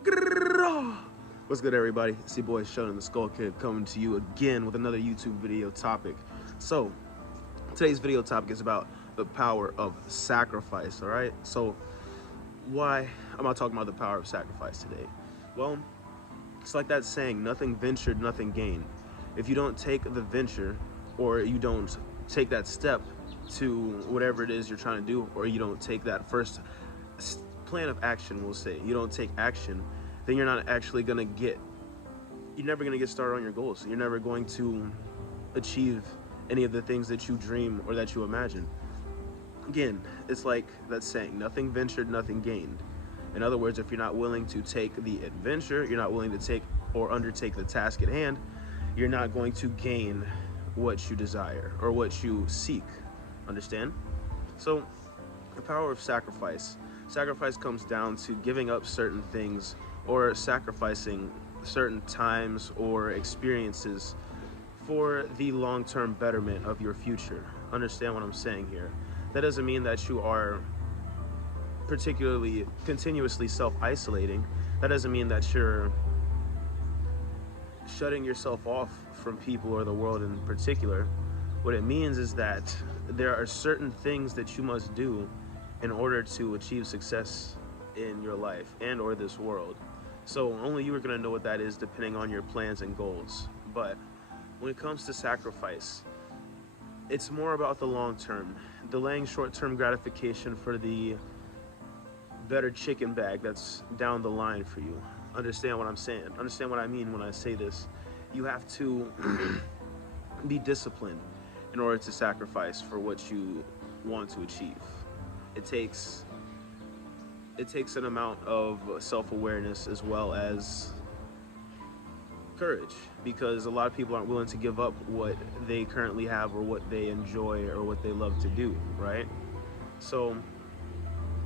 What's good, everybody? It's your boy Sheldon the Skull Kid coming to you again with another YouTube video topic. So, today's video topic is about the power of sacrifice, all right? So, why am I talking about the power of sacrifice today? Well, it's like that saying, nothing ventured, nothing gained. If you don't take the venture or you don't take that step to whatever it is you're trying to do, or you don't take that first plan of action, we'll say, you don't take action, then you're not actually gonna you're never gonna get started on your goals. You're never going to achieve any of the things that you dream or that you imagine. Again, it's like that saying, nothing ventured, nothing gained. In other words, if you're not willing to take the adventure, you're not willing to take or undertake the task at hand, you're not going to gain what you desire or what you seek. Understand? So, the power of sacrifice. Sacrifice comes down to giving up certain things or sacrificing certain times or experiences for the long-term betterment of your future. Understand what I'm saying here? That doesn't mean that you are particularly continuously self-isolating. That doesn't mean that you're shutting yourself off from people or the world in particular. What it means is that there are certain things that you must do in order to achieve success in your life and or this world. So only you are going to know what that is depending on your plans and goals. But when it comes to sacrifice, it's more about the long term, delaying short-term gratification for the better chicken bag that's down the line for you. Understand what I'm saying? Understand what I mean when I say this? You have to be disciplined in order to sacrifice for what you want to achieve. It takes an amount of self-awareness as well as courage, because a lot of people aren't willing to give up what they currently have or what they enjoy or what they love to do, right? So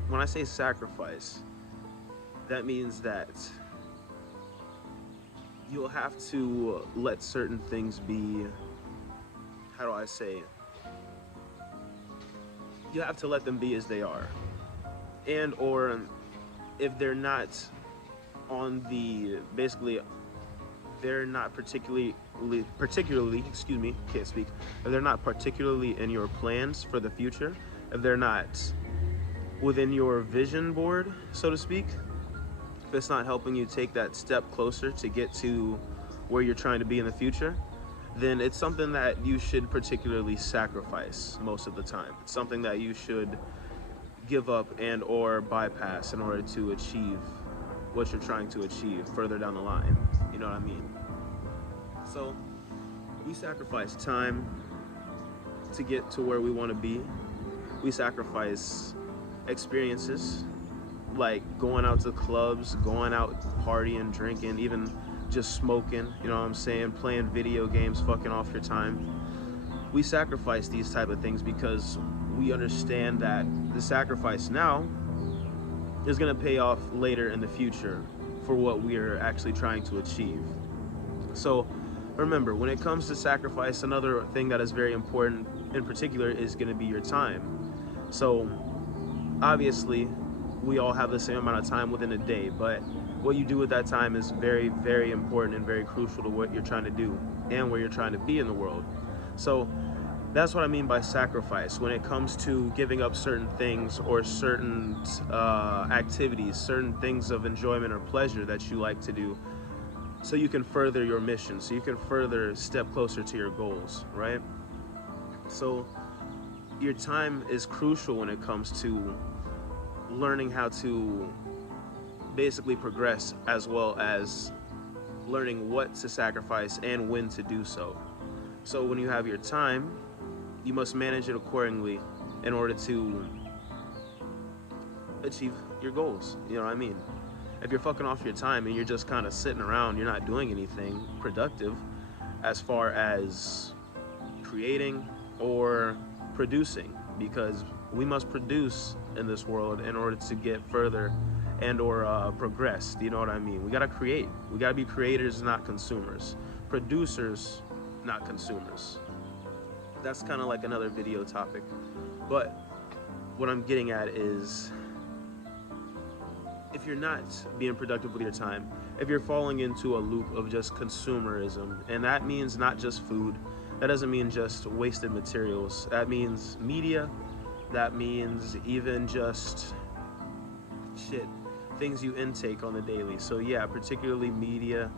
when I say sacrifice, that means that you'll have to let certain things be, how do I say it? You have to let them be as they are. And or if they're not on the, basically, they're not particularly, excuse me, can't speak, if they're not particularly in your plans for the future, if they're not within your vision board, so to speak, if it's not helping you take that step closer to get to where you're trying to be in the future, then it's something that you should particularly sacrifice most of the time. It's something that you should give up and or bypass in order to achieve what you're trying to achieve further down the line. You know what I mean? So we sacrifice time to get to where we want to be. We sacrifice experiences like going out to clubs, going out partying, drinking, even just smoking, you know what I'm saying, playing video games, fucking off your time. We sacrifice these type of things because we understand that the sacrifice now is going to pay off later in the future for what we are actually trying to achieve. So remember, when it comes to sacrifice, another thing that is very important in particular is going to be your time. So obviously we all have the same amount of time within a day, but what you do with that time is very, very important and very crucial to what you're trying to do and where you're trying to be in the world. So that's what I mean by sacrifice when it comes to giving up certain things or certain activities, certain things of enjoyment or pleasure that you like to do, so you can further your mission, so you can further step closer to your goals, right? So your time is crucial when it comes to learning how to basically progress, as well as learning what to sacrifice and when to do so. So when you have your time, you must manage it accordingly in order to achieve your goals. You know what I mean? If you're fucking off your time and you're just kind of sitting around, you're not doing anything productive as far as creating or producing, because we must produce in this world in order to get further and or progress. Do you know what I mean? We gotta create. We gotta be creators, not consumers. Producers, not consumers. That's kind of like another video topic. But what I'm getting at is if you're not being productive with your time, if you're falling into a loop of just consumerism, and that means not just food, that doesn't mean just wasted materials, that means media, that means even just shit, things you intake on the daily. So yeah, particularly media,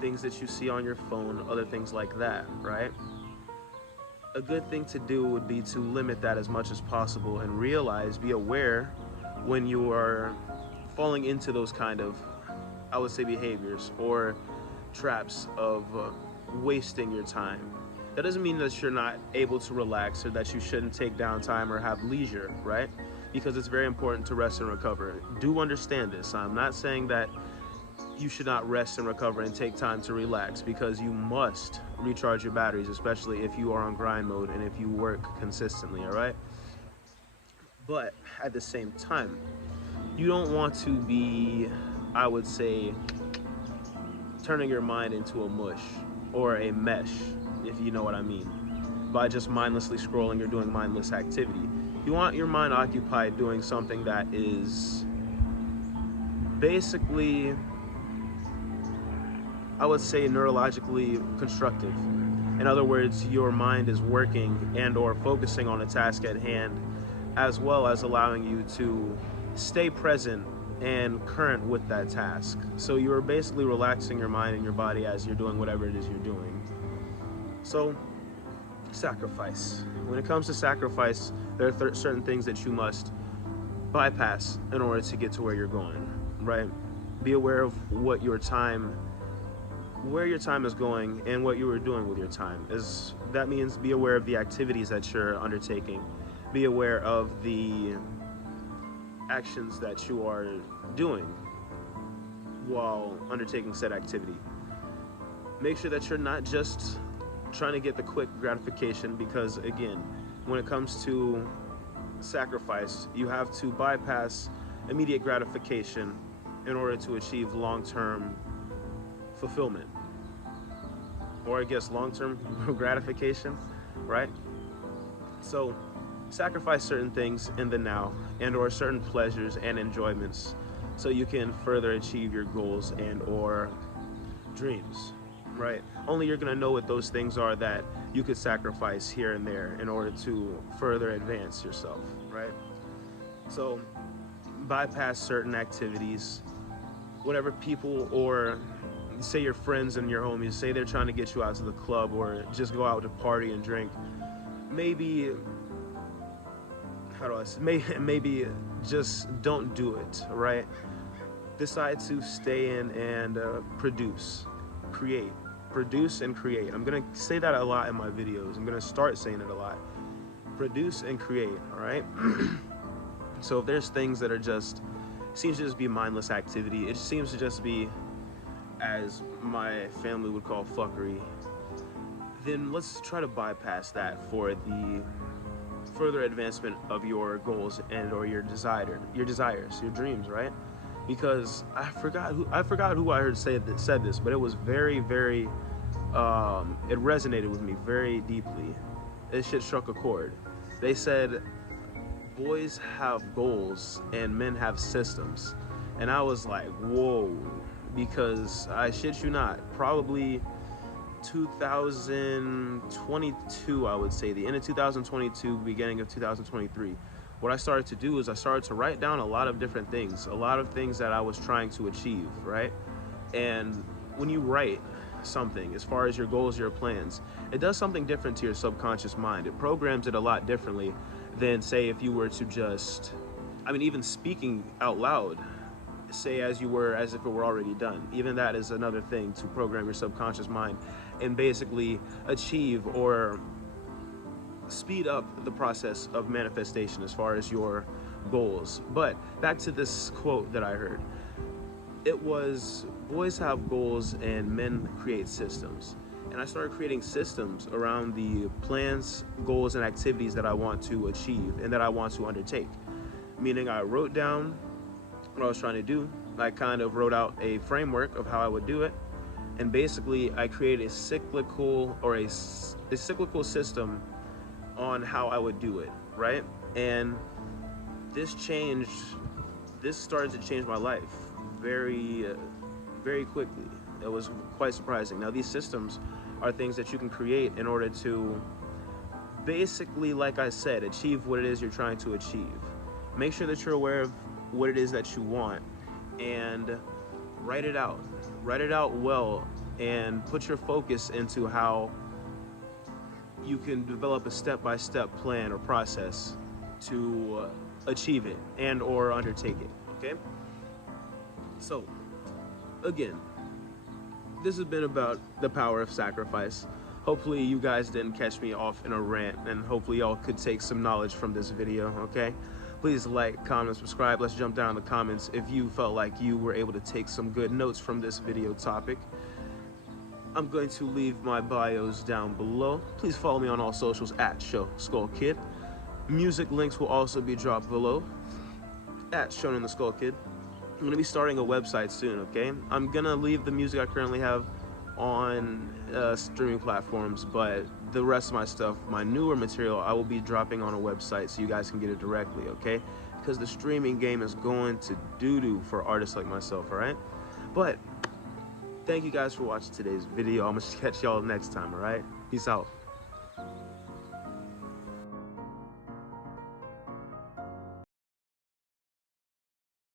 things that you see on your phone, other things like that, right? A good thing to do would be to limit that as much as possible and realize, be aware when you are falling into those kind of, I would say, behaviors or traps of wasting your time. That doesn't mean that you're not able to relax or that you shouldn't take downtime or have leisure, right? Because it's very important to rest and recover. Do understand this. I'm not saying that you should not rest and recover and take time to relax, because you must recharge your batteries, especially if you are on grind mode and if you work consistently, all right? But at the same time, you don't want to be, I would say, turning your mind into a mush or a mesh, if you know what I mean, by just mindlessly scrolling or doing mindless activity. You want your mind occupied doing something that is basically, I would say, neurologically constructive. In other words, your mind is working and or focusing on a task at hand, as well as allowing you to stay present and current with that task. So you're basically relaxing your mind and your body as you're doing whatever it is you're doing. So, sacrifice. When it comes to sacrifice, there are certain things that you must bypass in order to get to where you're going, right? Be aware of what your time, where your time is going and what you are doing with your time. That means be aware of the activities that you're undertaking. Be aware of the actions that you are doing while undertaking said activity. Make sure that you're not just trying to get the quick gratification, because again, when it comes to sacrifice, you have to bypass immediate gratification in order to achieve long-term fulfillment, or I guess long-term gratification, right? So sacrifice certain things in the now and or certain pleasures and enjoyments so you can further achieve your goals and or dreams, right? Only you're gonna know what those things are that you could sacrifice here and there in order to further advance yourself, right? So bypass certain activities, whatever people, or say your friends and your homies, say they're trying to get you out to the club or just go out to party and drink. Maybe, how do I say, maybe just don't do it, right? Decide to stay in and produce and create. I'm gonna say that a lot in my videos. I'm gonna start saying it a lot. Produce and create, all right? So if there's things that are just, seems to just be mindless activity, it seems to just be, as my family would call, fuckery, then let's try to bypass that for the further advancement of your goals and or your desires, your dreams, right? Because I forgot who I heard said this, but it was very, very, it resonated with me very deeply. This shit struck a chord. They said, boys have goals and men have systems. And I was like, whoa, because I shit you not, probably 2022, I would say, the end of 2022, beginning of 2023, what I started to do is I started to write down a lot of different things, a lot of things that I was trying to achieve, right? And when you write something, as far as your goals, your plans, it does something different to your subconscious mind. It programs it a lot differently than, say, if you were to just, I mean, even speaking out loud, say as if it were already done. Even that is another thing to program your subconscious mind and basically achieve or speed up the process of manifestation as far as your goals. But back to this quote that I heard. It was, boys have goals and men create systems. And I started creating systems around the plans, goals, and activities that I want to achieve and that I want to undertake. Meaning I wrote down what I was trying to do. I kind of wrote out a framework of how I would do it, and basically I created a cyclical system on how I would do it, right? And this changed this started to change my life very, very quickly. It was quite surprising. Now, these systems are things that you can create in order to basically, like I said, achieve what it is you're trying to achieve. Make sure that you're aware of what it is that you want and write it out. Write it out well and put your focus into how you can develop a step-by-step plan or process to achieve it and or undertake it, okay? So, again, this has been about the power of sacrifice. Hopefully you guys didn't catch me off in a rant, and hopefully y'all could take some knowledge from this video, okay? Please like, comment, subscribe. Let's jump down in the comments if you felt like you were able to take some good notes from this video topic. I'm going to leave my bios down below. Please follow me on all socials at Show Skull Kid. Music links will also be dropped below at Shown in the Skull Kid. I'm going to be starting a website soon, okay? I'm going to leave the music I currently have on streaming platforms, but the rest of my stuff, my newer material, I will be dropping on a website so you guys can get it directly, okay? Because the streaming game is going to doo-doo for artists like myself, all right? But thank you guys for watching today's video. I'm going to catch y'all next time, all right? Peace out.